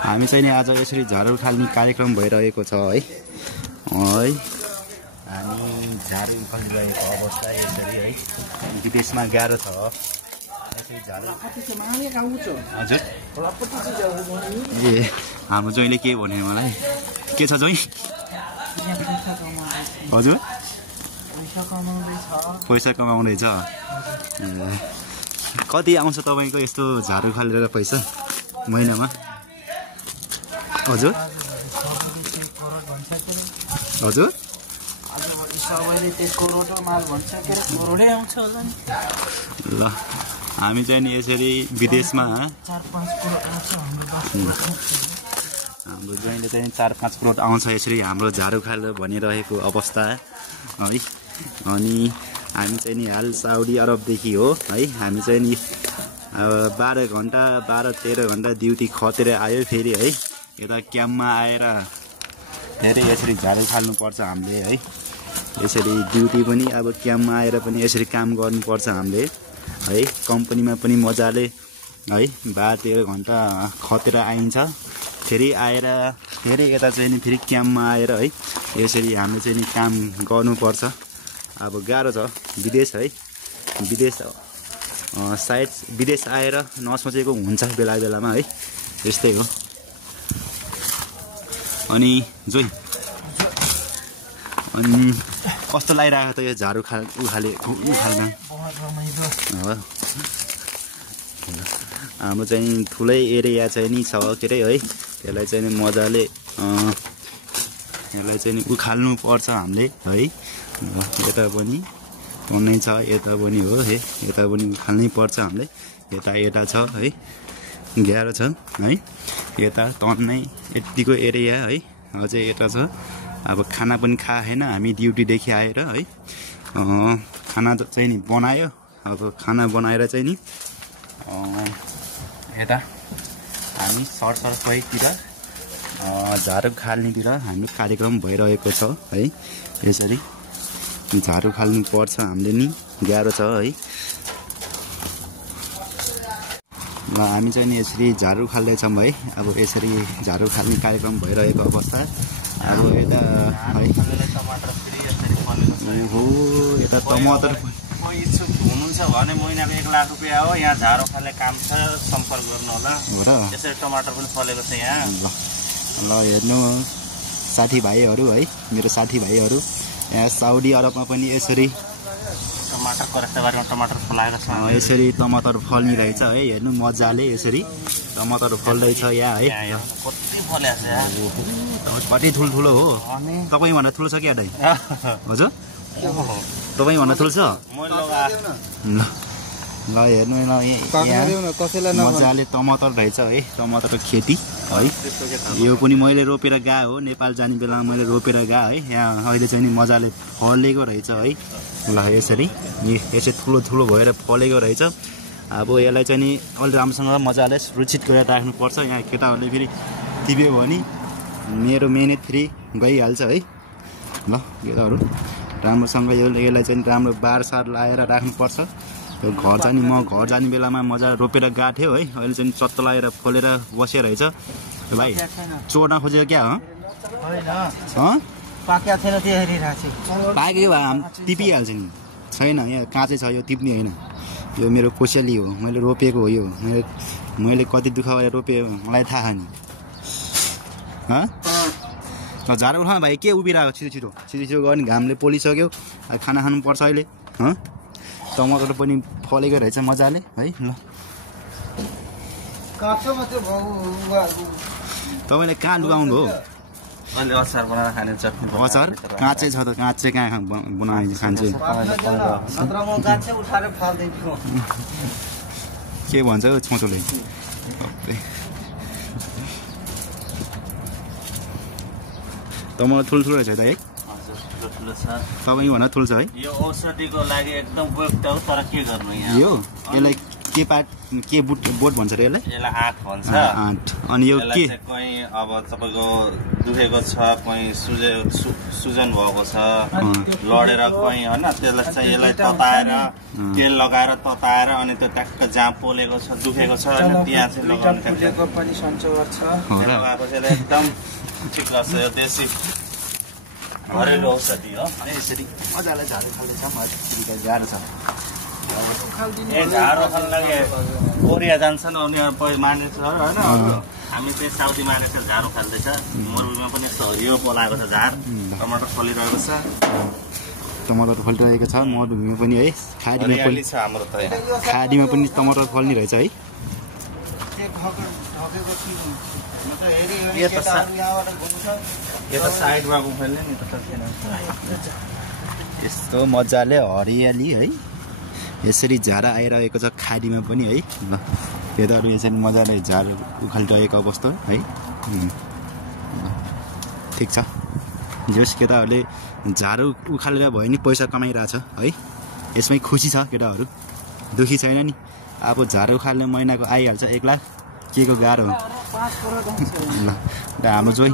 हामी चाहिँ नि आज यसरी झाडु खाल्ने कार्यक्रम भइरहेको छ है। हामी झाडु खालिरहेको अवस्था यसरी है। विदेशमा गाह्रो छ यसरी झाडु। हजुर ए हाम्रो जोइले के भन्यो मलाई? के छ जोइ? हजुर पैसा कमाउँदैछ। कति आउँछ तपाईँको यस्तो झाडु खालेर पैसा महिनामा? हजुर हजुर ल हामी चाहिँ नि यसरी विदेशमा हाम्रो जोइले चाहिँ 4-5 करोड आउँछ यसरी हाम्रो झाडु खालेर भनिरहेको अवस्था है। अनि हामी चाहिँ नि हाल साउदी अरबदेखि हो है। हामी चाहिँ नि 12 घन्टा 12-13 घन्टा ड्युटी खटेर आयो फेरि है। यता क्याम्पमा आएर धेरै यसरी झाडु फाल्नुपर्छ हामीले है। यसरी ड्युटी पनि अब क्याम्पमा आएर पनि यसरी काम गर्नुपर्छ हामीले है। कम्पनीमा पनि मजाले है 12-13 घन्टा खटेर आइन्छ। फेरि आएर फेरि यता चाहिँ नि फेरि क्याम्पमा आएर है यसरी हामीले चाहिँ नि काम गर्नुपर्छ। अब गाह्रो छ विदेश है। विदेश सायद विदेश आएर नसोचेको हुन्छ बेला बेलामा है। यस्तै हो। अनि जोइ अनि कस्तो लागिरहेको त यो झाडु उखाल्न? हाम्रो चाहिँ ठुलै एरिया चाहिँ नि छ के अरे है। त्यसलाई चाहिँ नि मजाले यसलाई चाहिँ नि उखाल्नु पर्छ हामीले है। यता पनि टन्नै छ यता पनि हो है। यता पनि उखाल्नै पर्छ हामीले। यता छ है गाह्रो छ है। यता टन्नै यतिको एरिया है। अझै यता छ। अब खाना पनि खाएन हामी ड्युटीदेखि आएर है। खाना चाहिँ नि बनायो। अब खाना बनाएर चाहिँ नि यता हामी सरसफाइतिर झाडु खाल्नेतिर हाम्रो कार्यक्रम भइरहेको छ है। यसरी झाडु खाल्नु पर्छ हामीले नि गाह्रो छ है। ल हामी चाहिँ नि यसरी झाडु खाल्दैछौँ है। अब यसरी झाडु खाल्ने कार्यक्रम भइरहेको अवस्था। अब यता है हो यता टमाटर इच्छुक हुनुहुन्छ भने महिनाको 1 लाख रुपियाँ हो। यहाँ झाडु खाल्ने काम छ सम्पर्क गर्नु होला। यसरी टमाटर पनि फलेको छ यहाँ। ल हेर्नु साथीभाइहरू है मेरो साथीभाइहरू यहाँ साउदी अरबमा पनि यसरी टमाटर करस्ताबारीमा टमाटर फलाएको छ। यसरी टमाटर फल्ने रहेछ है। हेर्नु मजाले यसरी टमाटर फल्दैछ यहाँ है। कति फलेको छ यहाँ। कति ठुल्ठुलो हो। तपाईँभन्दा ठुलो छ क्या दाइ? हजुर तपाईँभन्दा ठुलो छ? ल हेर्नु न मजाले टमाटर रहेछ है। टमाटरको खेती है। यो पनि मैले रोपेर गएको हो। नेपाल जाने बेलामा मैले रोपेर गएको है। यहाँ अहिले चाहिँ नि मजाले फलेको रहेछ है। ल यसरी ठुलो ठुलो भएर फलेको रहेछ। अब यसलाई चाहिँ नि अलि राम्रोसँग मजाले सुरक्षित गरेर राख्नुपर्छ। यहाँ केटाहरूले फेरि टिप्यो भने मेरो मेहनत फेरि गइहाल्छ है। ल केटाहरू राम्रोसँग यसलाई चाहिँ राम्रो बारसार लाएर राख्नुपर्छ। यो घर जाने म घर जाने बेलामा मजा रोपेर गएको थियो है। अहिले चाहिँ चत्त लगाएर खोलेर बसेर रहेछ भाइ। चोर्न खोजेको क्या हो? पाक्यो भए टिपिहाल्छ नि। छैन यहाँ काँचै छ। यो टिप्ने होइन। यो मेरो कोसेली हो। मैले रोपेको हो। यो मैले कति दुःख गरेर रोपेँ मलाई थाहा नि। झाडु उठाउनु भाइ के उभिरहेको? छिटो गर्ने घामले पोलिसक्यो। खाना खानुपर्छ अहिले। टमाटर पनि फलेको रहेछ मजाले है। ल तपाईँले कहाँ लुगाउनु हो? अहिले अचार बनाएर खाने चटनी। अचार काँचै छ त? काँचै कहाँ बनाउने खान्छ? के भन्छ छोटोले? टमाटर ठुल्ठुलो रहेछ त है। तपाईँको भन्दा ठुलो छ है। यो औषधिको लागि एकदम उपयुक्त हो। तर के गर्नु यहाँ यो यसलाई के बोट भन्छ रे यसलाई? यसलाई 8 भन्छ। 8 अनि यो के कहीं अब तपाईको दुखेको छ, कहीं सुजन भएको छ, लडेर कहीं हैन त्यसलाई चाहिँ यसलाई तताएर तेल लगाएर तताएर अनि त्यो ट्याक्क जहाँ पोलेको छ दुखेको छ अनि त्यहाँ चाहिँ लगाउने फुटेको पनि सन्चो गर्छ। लगाएको चाहिँ एकदम ठिक लाग्छ। यो देशी घरेलु औषधि हो। यसरी मजाले झाडु खाल्दैछ मजाले गाह्रो छ। ए झारो खान लागि कोरिया जान्छन् उनीहरू मानिसहरू होइन। हामी चाहिँ साउदी मानिसहरू झारो खाल्दैछ। मरुभूमिमा पनि यस्तो हरियो बोलाएको छ झार। टमाटर फलिरहेको छ। टमाटर फलिरहेको छ मरुभूमिमा पनि है। खाडीमा पनि छ हाम्रो त यहाँ। खाडीमा पनि टमाटर फल्ने रहेछ है। यो त साइडमा उफेल्ने नि त छैन। यस्तो मजाले हरियाली है। यसरी झारा आइरहेको छ खाडीमा पनि है। ल केटाहरू यसरी मजाले झार उखालिरहेको अवस्था है। ठिक छ। जस केटाहरूले झाडु उखालेर भयो नि पैसा कमाइरहेछ है। यसमै खुसी छ केटाहरू, दुखी छैन नि। अब झाडु उखाल्ने महिनाको आइहाल्छ 1 लाख। के को गाह्रो हो। हाम्रो जोइ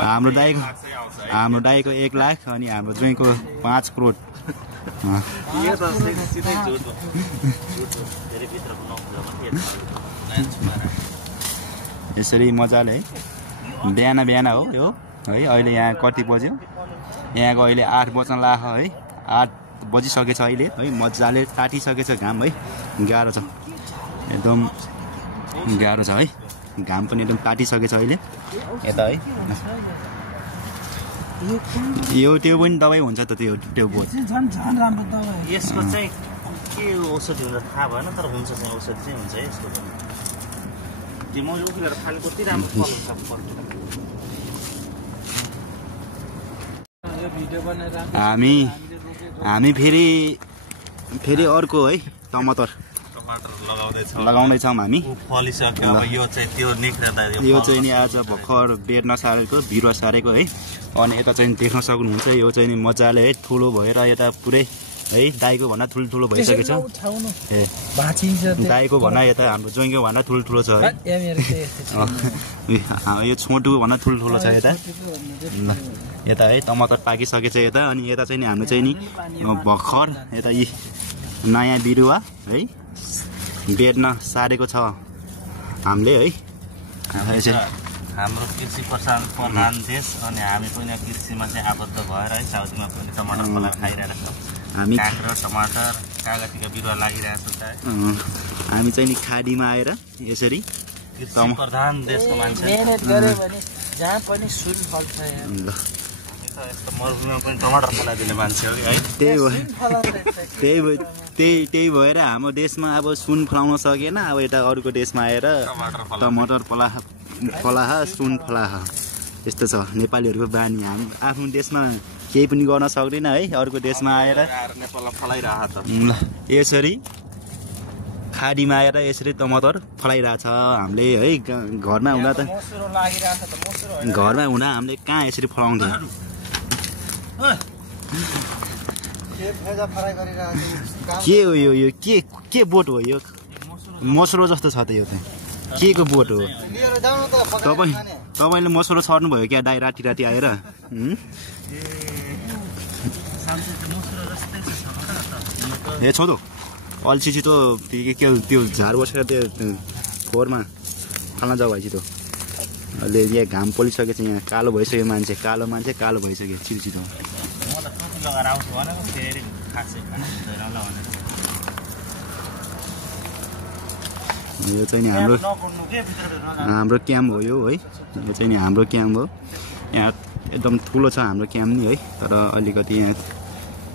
हाम्रो दाइको 1 लाख अनि हाम्रो जोइको 5 करोड। यसरी मजाले है बिहान हो यो है। अहिले यहाँ कति बज्यो? यहाँको अहिले 8 बज्न लाग्यो है। 8 बजिसकेछ अहिले है। मजाले तातिसकेछ घाम है। गाह्रो छ एकदम गाह्रो छ है। घाम पनि एकदम तातिसकेछ अहिले यता है। यो त्यो पनि दबाई हुन्छ त त्यो बोट। यसको चाहिँ के औषधि हुन्छ थाहा भएन तर हुन्छ चाहिँ औषधि चाहिँ हुन्छ यसको पनि। त्यो मैले उखेलेर खाले कति राम्रो फल्छ। हामी फेरि अर्को है टमाटर लगाउँदैछौँ हामी। फलिसक्यो अब यो चाहिँ त्यो निक्रेर यो चाहिँ नि आज भर्खर बेड नसारेको बिरुवा सारेको है। अनि यता चाहिँ देख्न सक्नुहुन्छ यो चाहिँ नि मजाले है ठुलो भएर यता पुरै है दाइको भन्दा ठुलो भइसकेछ। ए दाइको भन्दा यता हाम्रो जोइको भन्दा ठुलो छ है। यो छोटु भन्दा ठुलो छ यता। यता है टमाटर पाकिसकेछ यता। अनि यता चाहिँ नि हाम्रो चाहिँ नि भर्खर यता यी नयाँ बिरुवा है बेड्न सारेको छ हामीले है। हाम्रो कृषि प्रधान देश अनि हामी पनि कृषिमा चाहिँ आबद्ध भएर है साउदीमा पनि टमाटर फला खाइरहेको छौँ। हामी काँक्रो टमाटर कागतीका बिरुवा लागिरहेको छ। हामी चाहिँ नि खाडीमा आएर यसरी कृषि प्रधान देशको मान्छे मेहनत गर्यो भने जहाँ पनि सुन फल्छ। यस्तो मरुभूमिमा पनि टमाटर फलाइदिने मान्छे हो है। त्यही भएर हाम्रो देशमा अब सुन फलाउन सकेन। अब यता अरूको देशमा आएर टमाटर फलाह सुन फलाह यस्तो छ नेपालीहरूको बानी। हामी आफ्नो देशमा केही पनि गर्न सक्दैन है। अर्को देशमा आएर नेपालमा फलाइरहेको त यसरी खाडीमा आएर यसरी टमाटर फलाइरहेछ हामीले है। घरमा हुँदा हामीले कहाँ यसरी फलाउँथ्यौँ। के हो यो के बोट हो यो? मसुरो जस्तो छ त यो चाहिँ के को बोट हो? तपाईँले मसुरो छर्नु भयो क्या दाइ राति आएर? ए छोदो अल्छी छिटो के त्यो झार बसेर त्यो खोरमा फाल्न जाऊ भाइ छिटो। अहिले यहाँ घाम पोलिसकेछ। यहाँ कालो भइसक्यो मान्छे कालो भइसक्यो छिटो। यो चाहिँ नि हाम्रो क्याम्प हो यो है। यो चाहिँ नि हाम्रो क्याम्प हो। यहाँ एकदम ठुलो छ हाम्रो क्याम्प नि है। तर अलिकति यहाँ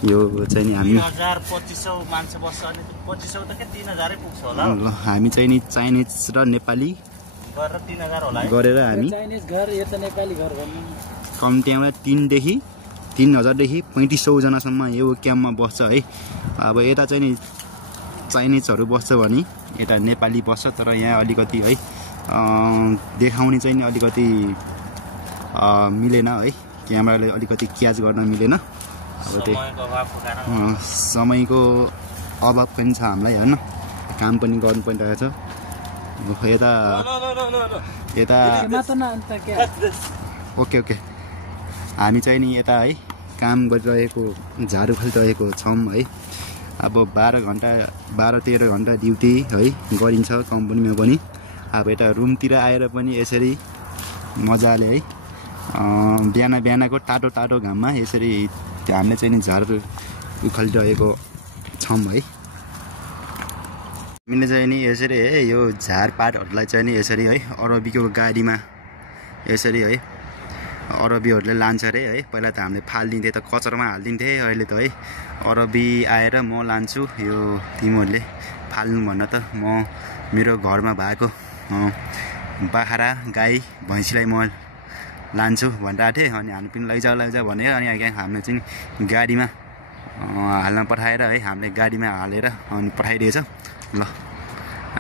यो चाहिँ नि हामी 2500 मान्छे बस्छ अनि 2500 त के 3000 पुग्छ होला। हामी चाहिँ नि चाइनिज र नेपाली गरेर 3000 होला गरेर हामी चाइनिज घर यता नेपाली घर भन्नु कम्तीमा 3000 देखि 3500 जनासम्म यो क्याम्पमा बस्छ है। अब यता चाहिँ नि चाइनिजहरू बस्छ भने यता नेपाली बस्छ। तर यहाँ अलिकति है देखाउने चाहिँ नि अलिकति मिलेन है। क्यामेराले अलिकति क्याच गर्न मिलेन। अब त्यो समयको अभाव पनि छ हामीलाई होइन। काम पनि गर्नु परिरहेछ। यता ओके हामी चाहिँ नि यता है काम गरिरहेको झाडु खेलिरहेको छौँ है। अब 12-13 घन्टा ड्युटी है गरिन्छ कम्पनीमा पनि। अब यता रुमतिर आएर पनि यसरी मजाले है बिहानको टाटो घाममा यसरी हामीले चाहिँ नि झाडु उखालिरहेको छौँ है। हामीले चाहिँ नि यसरी है यो झारपातहरूलाई चाहिँ नि यसरी है अरबीको गाडीमा यसरी है अरबीहरूले लान्छ अरे है। पहिला त हामीले फालिदिन्थ्यो त कचरामा हालिदिन्थे, अहिले त है अरबी आएर म लान्छु यो तिमीहरूले फाल्नु भन्न त म मेरो घरमा भएको बाख्रा गाई भैँसीलाई म लान्छु भनिरहेको थिएँ। अनि हामी पनि लैजाऊ भनेर अनि हामीले चाहिँ गाडीमा हाल्न पठाएर है हामीले गाडीमा हालेर अनि पठाइदिएछ। ल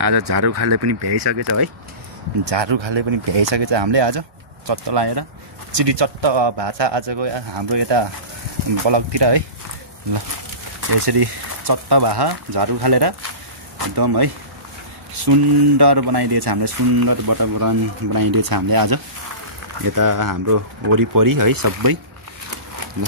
आज झाडु खाले पनि भ्याइसकेछ है, झाडु खाले पनि भ्याइसकेछ हामीले आज चट्ट लाएर चिडी चट्ट भाषा आजको हाम्रो यता ब्लकतिर है। ल यसरी चट्ट भाषा झाडु खालेर एकदम है सुन्दर बनाइदिएछ हामीले, सुन्दर वातावरण बनाइदिएछ हामीले आज यता हाम्रो वरिपरि है सबै। ल